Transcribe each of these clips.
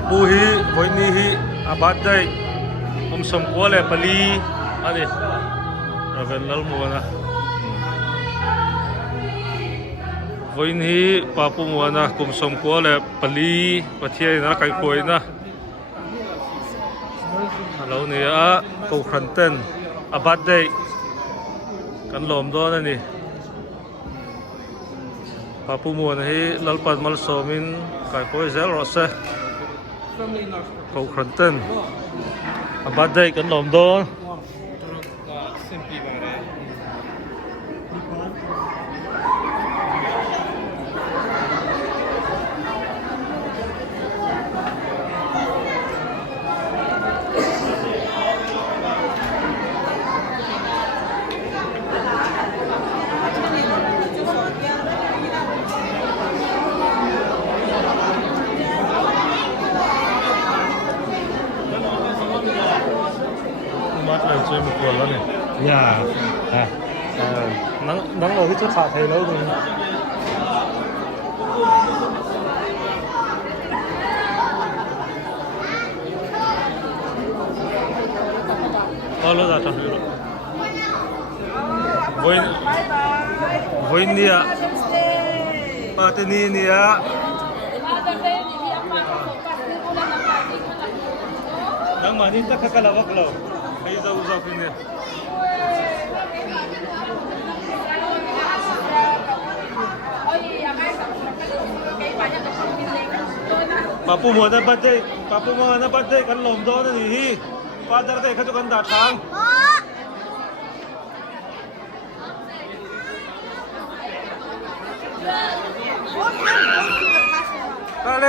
papu hi voini hi abad dai som ko le pali ani ravel lal mo na voin hi papu mo na som ko le pali pathiai na kai koi na halo ni a ko khanten abad dai kan lom do na ni papu mo na hi lalpat mal somin kai koi zel ro se ko khanten abad dai kan lom do mát là chơi một cuộn luôn này. Dạ. À. Nắng ở cái chỗ xả thầy lâu rồi. Lâu ra trong rồi. Voin nia. Patini nia. Nang manin tak kakalawak lo. Ay daw ini. Papu mo na badai kan lom do na ni. Father dai ka kan da thang.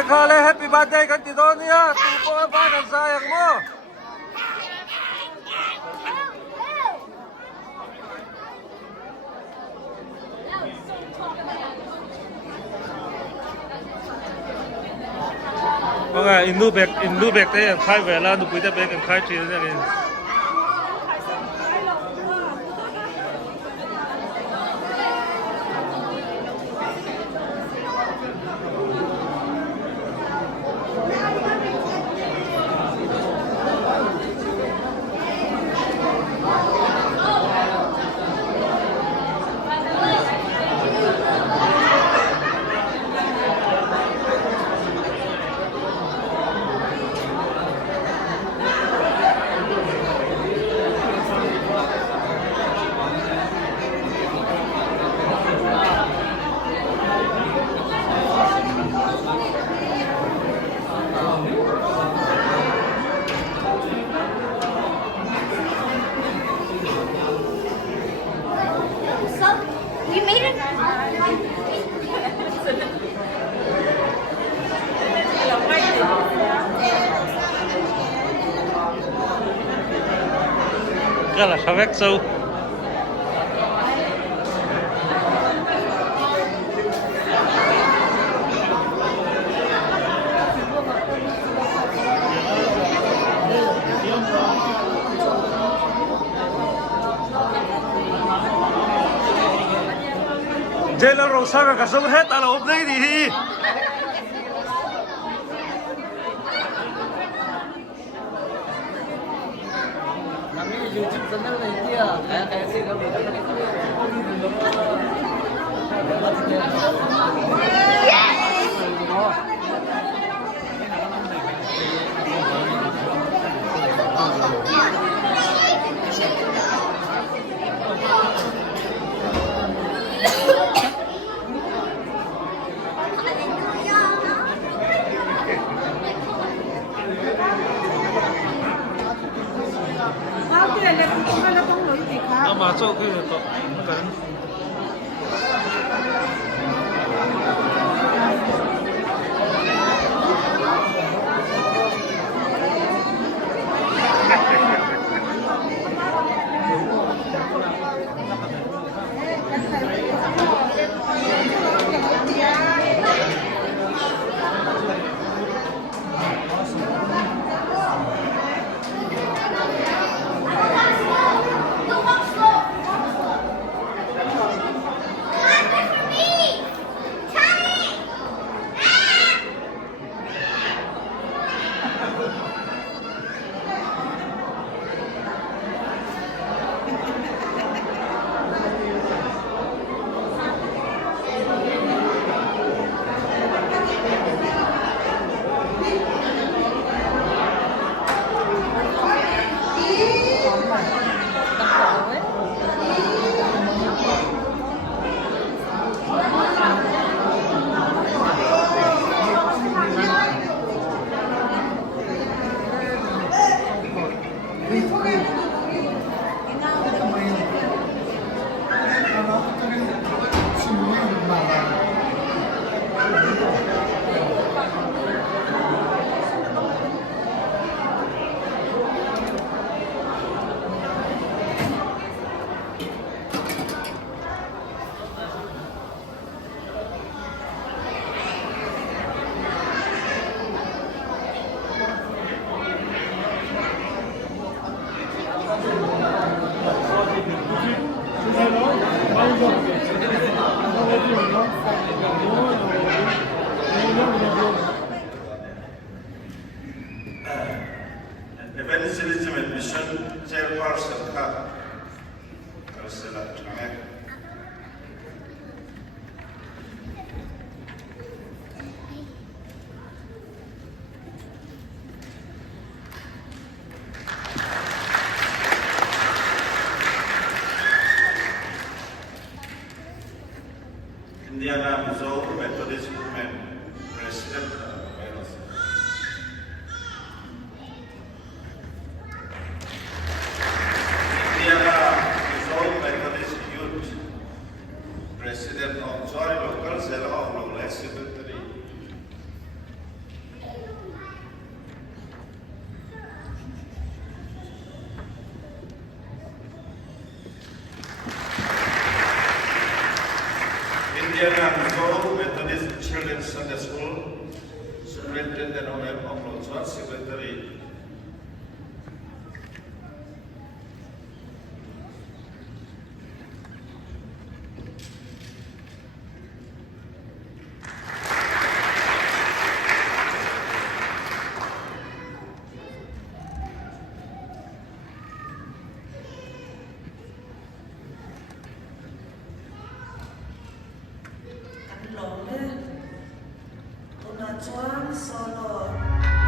Kale happy birthday kan ti do niya. Tupo ba kan sayang mo. Mga inubek tayo khai vela nu puita bek khai chi na rin. Gala savek so. Jela rosa ka kasam het ala obdai di. YouTube channel này kia kayak sih kamu masuk gitu kan. Secretary. Indiana Mizo Methodist Children's Sunday School, Superintendent of Lodge, Secretary. Anh lộn á, tôi là choáng solo